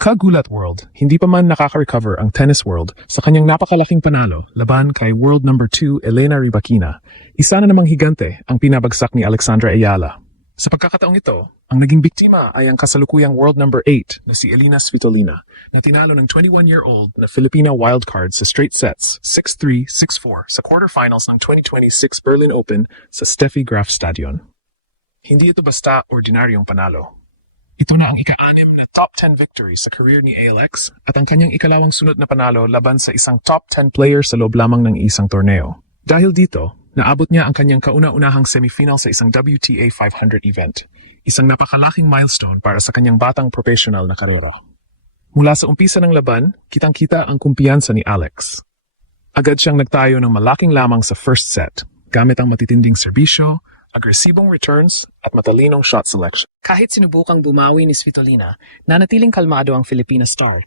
Kagulat World, hindi pa man nakaka-recover ang tennis world sa kanyang napakalaking panalo laban kay world number 2 Elena Rybakina. Isa na namang higante ang pinabagsak ni Alexandra Ayala. Sa pagkakataong ito, ang naging biktima ay ang kasalukuyang world number 8 na si Elina Svitolina na tinalo ng 21-year-old na Filipina wildcard sa straight sets 6-3, 6-4 sa quarterfinals ng 2026 Berlin Open sa Steffi Graf Stadion. Hindi ito basta ordinaryong panalo. Ito na ang ika-6 na top 10 victory sa career ni ALX at ang kanyang ikalawang sunod na panalo laban sa isang top 10 player sa loob lamang ng isang torneo. Dahil dito, naabot niya ang kanyang kauna-unahang semifinal sa isang WTA 500 event, isang napakalaking milestone para sa kanyang batang professional na karera. Mula sa umpisa ng laban, kitang-kita ang kumpiyansa ni Alex. Agad siyang nagtayo ng malaking lamang sa first set, gamit ang matitinding serbisyo, agresibong returns at matalinong shot selection. Kahit sinubukang bumawi ni Svitolina, nanatiling kalmado ang Filipina star.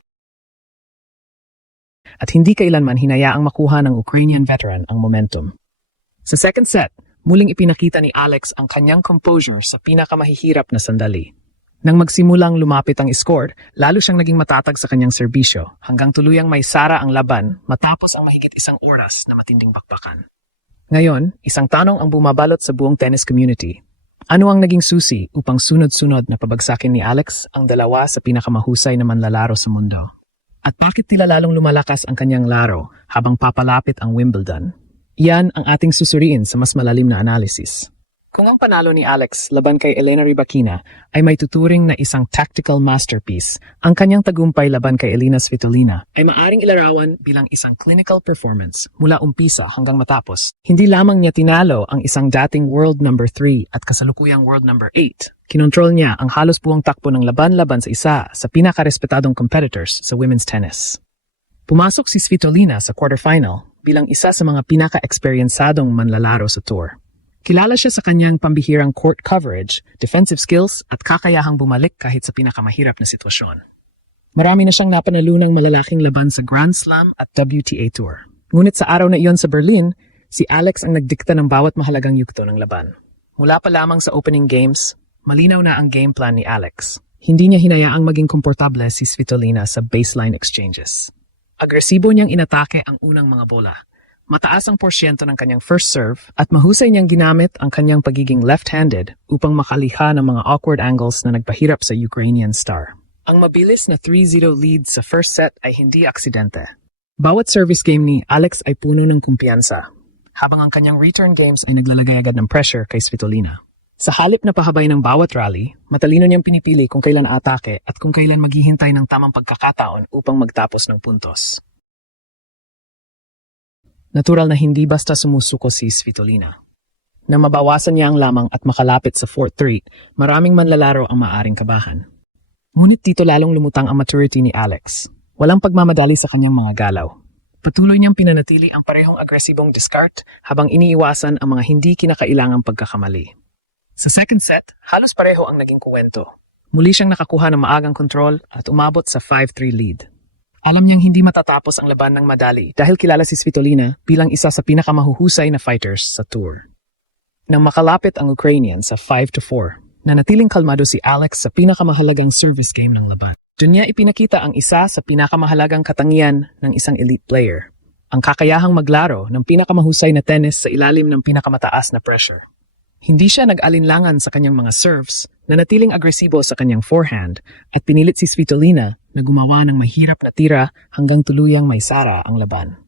At hindi kailanman hinayaang makuha ng Ukrainian veteran ang momentum. Sa second set, muling ipinakita ni Alex ang kanyang composure sa pinakamahihirap na sandali. Nang magsimulang lumapit ang score, lalo siyang naging matatag sa kanyang serbisyo hanggang tuluyang may sara ang laban matapos ang mahigit isang oras na matinding bakbakan. Ngayon, isang tanong ang bumabalot sa buong tennis community. Ano ang naging susi upang sunod-sunod na pabagsakin ni Alex ang dalawa sa pinakamahusay na manlalaro sa mundo? At bakit tila lalong lumalakas ang kanyang laro habang papalapit ang Wimbledon? Iyan ang ating susuriin sa mas malalim na analysis. Kung ang panalo ni Alex laban kay Elena Rybakina ay may tuturing na isang tactical masterpiece, ang kanyang tagumpay laban kay Elina Svitolina ay maaring ilarawan bilang isang clinical performance mula umpisa hanggang matapos. Hindi lamang niya tinalo ang isang dating world number 3 at kasalukuyang world number 8. Kinontrol niya ang halos buong takbo ng laban-laban sa isa sa pinakarespetadong competitors sa women's tennis. Pumasok si Svitolina sa quarterfinal bilang isa sa mga pinaka-eksperyensadong manlalaro sa tour. Kilala siya sa kanyang pambihirang court coverage, defensive skills at kakayahang bumalik kahit sa pinakamahirap na sitwasyon. Marami na siyang napanalunang malalaking laban sa Grand Slam at WTA Tour. Ngunit sa araw na iyon sa Berlin, si Alex ang nagdikta ng bawat mahalagang yugto ng laban. Mula pa lamang sa opening games, malinaw na ang game plan ni Alex. Hindi niya hinayaang maging komportable si Svitolina sa baseline exchanges. Agresibo niyang inatake ang unang mga bola. Mataas ang porsyento ng kanyang first serve at mahusay niyang ginamit ang kanyang pagiging left-handed upang makaliha ng mga awkward angles na nagpahirap sa Ukrainian star. Ang mabilis na 3-0 lead sa first set ay hindi aksidente. Bawat service game ni Alex ay puno ng kumpiyansa, habang ang kanyang return games ay naglalagay agad ng pressure kay Svitolina. Sa halip na pahabay ng bawat rally, matalino niyang pinipili kung kailan atake at kung kailan maghihintay ng tamang pagkakataon upang magtapos ng puntos. Natural na hindi basta sumusuko si Svitolina. Nang mabawasan niya ang lamang at makalapit sa fourth three, maraming manlalaro ang maaring kabahan. Ngunit dito lalong lumutang ang maturity ni Alex. Walang pagmamadali sa kanyang mga galaw. Patuloy niyang pinanatili ang parehong agresibong discard habang iniiwasan ang mga hindi kinakailangang pagkakamali. Sa second set, halos pareho ang naging kuwento. Muli siyang nakakuha ng maagang kontrol at umabot sa 5-3 lead. Alam niyang hindi matatapos ang laban ng madali dahil kilala si Svitolina bilang isa sa pinakamahuhusay na fighters sa tour. Nang makalapit ang Ukrainian sa 5-4, nanatiling kalmado si Alex sa pinakamahalagang service game ng laban. Doon niya ipinakita ang isa sa pinakamahalagang katangian ng isang elite player, ang kakayahang maglaro ng pinakamahusay na tennis sa ilalim ng pinakamataas na pressure. Hindi siya nag-alinlangan sa kanyang mga serves, nanatiling agresibo sa kanyang forehand at pinilit si Svitolina na gumawa ng mahirap na tira hanggang tuluyang may sara ang laban.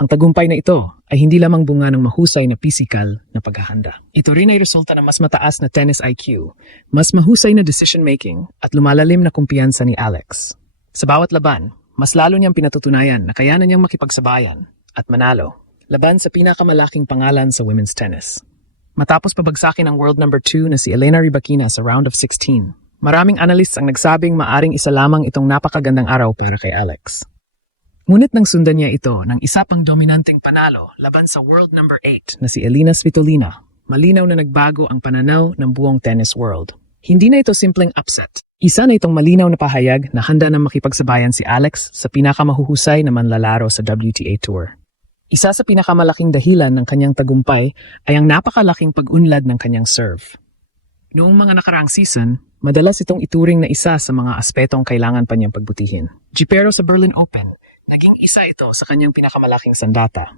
Ang tagumpay na ito ay hindi lamang bunga ng mahusay na physical na paghahanda. Ito rin ay resulta ng mas mataas na tennis IQ, mas mahusay na decision-making at lumalalim na kumpiyansa ni Alex. Sa bawat laban, mas lalo niyang pinatutunayan na kayanan niyang makipagsabayan at manalo laban sa pinakamalaking pangalan sa women's tennis. Matapos pabagsakin ang world number 2 na si Elena Rybakina sa round of 16, maraming analysts ang nagsabing maaring isa lamang itong napakagandang araw para kay Alex. Ngunit nang sundan niya ito ng isa pang dominanteng panalo laban sa world number 8 na si Elina Svitolina, malinaw na nagbago ang pananaw ng buong tennis world. Hindi na ito simpleng upset. Isa na itong malinaw na pahayag na handa na makipagsabayan si Alex sa pinakamahuhusay na manlalaro sa WTA Tour. Isa sa pinakamalaking dahilan ng kanyang tagumpay ay ang napakalaking pag-unlad ng kanyang serve. Noong mga nakaraang season, Madalas itong ituring na isa sa mga aspetong kailangan pa niyang pagbutihin. Pero sa Berlin Open, naging isa ito sa kanyang pinakamalaking sandata.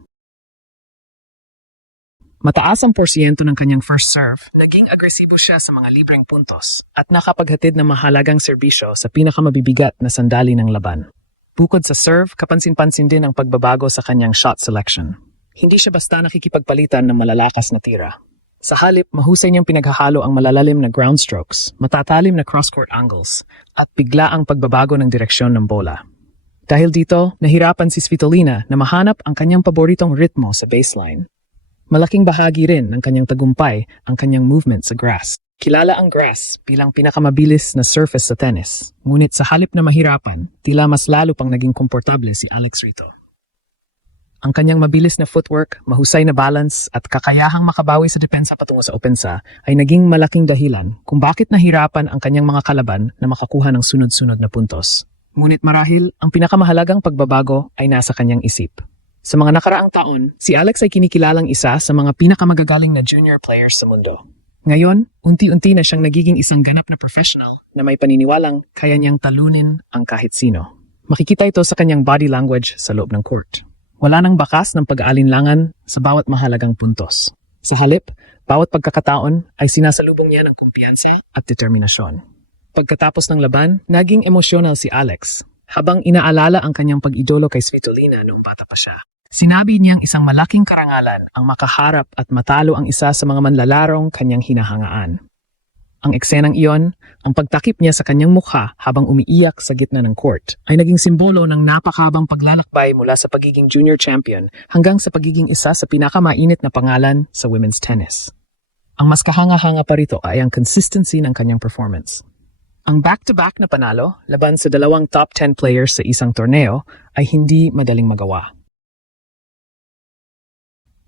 Mataas ang porsyento ng kanyang first serve, naging agresibo siya sa mga libreng puntos at nakapaghatid ng mahalagang serbisyo sa pinakamabibigat na sandali ng laban. Bukod sa serve, kapansin-pansin din ang pagbabago sa kanyang shot selection. Hindi siya basta nakikipagpalitan ng malalakas na tira. Sa halip, mahusay niyang pinaghahalo ang malalalim na ground strokes, matatalim na cross-court angles, at biglaang pagbabago ng direksyon ng bola. Dahil dito, nahirapan si Svitolina na mahanap ang kanyang paboritong ritmo sa baseline. Malaking bahagi rin ng kanyang tagumpay ang kanyang movement sa grass. Kilala ang grass bilang pinakamabilis na surface sa tennis. Ngunit sa halip na mahirapan, tila mas lalo pang naging komportable si Alex rito. Ang kanyang mabilis na footwork, mahusay na balance at kakayahang makabawi sa depensa patungo sa opensa ay naging malaking dahilan kung bakit nahirapan ang kanyang mga kalaban na makakuha ng sunod-sunod na puntos. Ngunit marahil, ang pinakamahalagang pagbabago ay nasa kanyang isip. Sa mga nakaraang taon, si Alex ay kinikilalang isa sa mga pinakamagagaling na junior players sa mundo. Ngayon, unti-unti na siyang nagiging isang ganap na professional na may paniniwalang kaya niyang talunin ang kahit sino. Makikita ito sa kanyang body language sa loob ng court. Wala nang bakas ng pag-aalinlangan sa bawat mahalagang puntos. Sa halip, bawat pagkakataon ay sinasalubong niya ng kumpiyansa at determinasyon. Pagkatapos ng laban, naging emosyonal si Alex habang inaalala ang kanyang pag-idolo kay Svitolina noong bata pa siya. Sinabi niyang isang malaking karangalan ang makaharap at matalo ang isa sa mga manlalarong kanyang hinahangaan. Ang eksenang iyon, ang pagtakip niya sa kanyang mukha habang umiiyak sa gitna ng court, ay naging simbolo ng napakahabang paglalakbay mula sa pagiging junior champion hanggang sa pagiging isa sa pinakamainit na pangalan sa women's tennis. Ang mas kahanga-hanga pa rito ay ang consistency ng kanyang performance. Ang back-to-back na panalo laban sa dalawang top 10 players sa isang torneo ay hindi madaling magawa.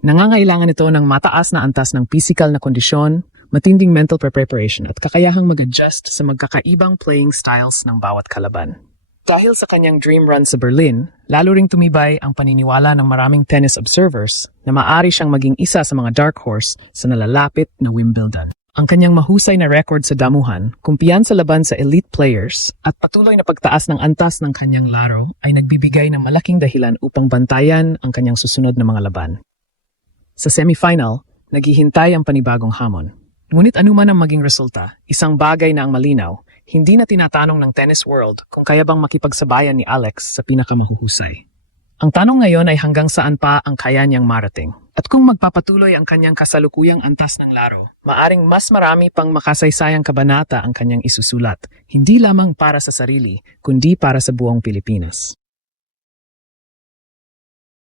Nangangailangan ito ng mataas na antas ng physical na kondisyon, matinding mental preparation at kakayahang mag-adjust sa magkakaibang playing styles ng bawat kalaban. Dahil sa kanyang dream run sa Berlin, lalo ring tumibay ang paniniwala ng maraming tennis observers na maaari siyang maging isa sa mga dark horse sa nalalapit na Wimbledon. Ang kanyang mahusay na record sa damuhan, kumpiyansa laban sa elite players, at patuloy na pagtaas ng antas ng kanyang laro ay nagbibigay ng malaking dahilan upang bantayan ang kanyang susunod na mga laban. Sa semifinal, naghihintay ang panibagong hamon. Ngunit anuman ang maging resulta, isang bagay na ang malinaw, hindi na tinatanong ng tennis world kung kaya bang makipagsabayan ni Alex sa pinakamahuhusay. Ang tanong ngayon ay hanggang saan pa ang kaya niyang marating. At kung magpapatuloy ang kanyang kasalukuyang antas ng laro, maaring mas marami pang makasaysayang kabanata ang kanyang isusulat, hindi lamang para sa sarili, kundi para sa buong Pilipinas.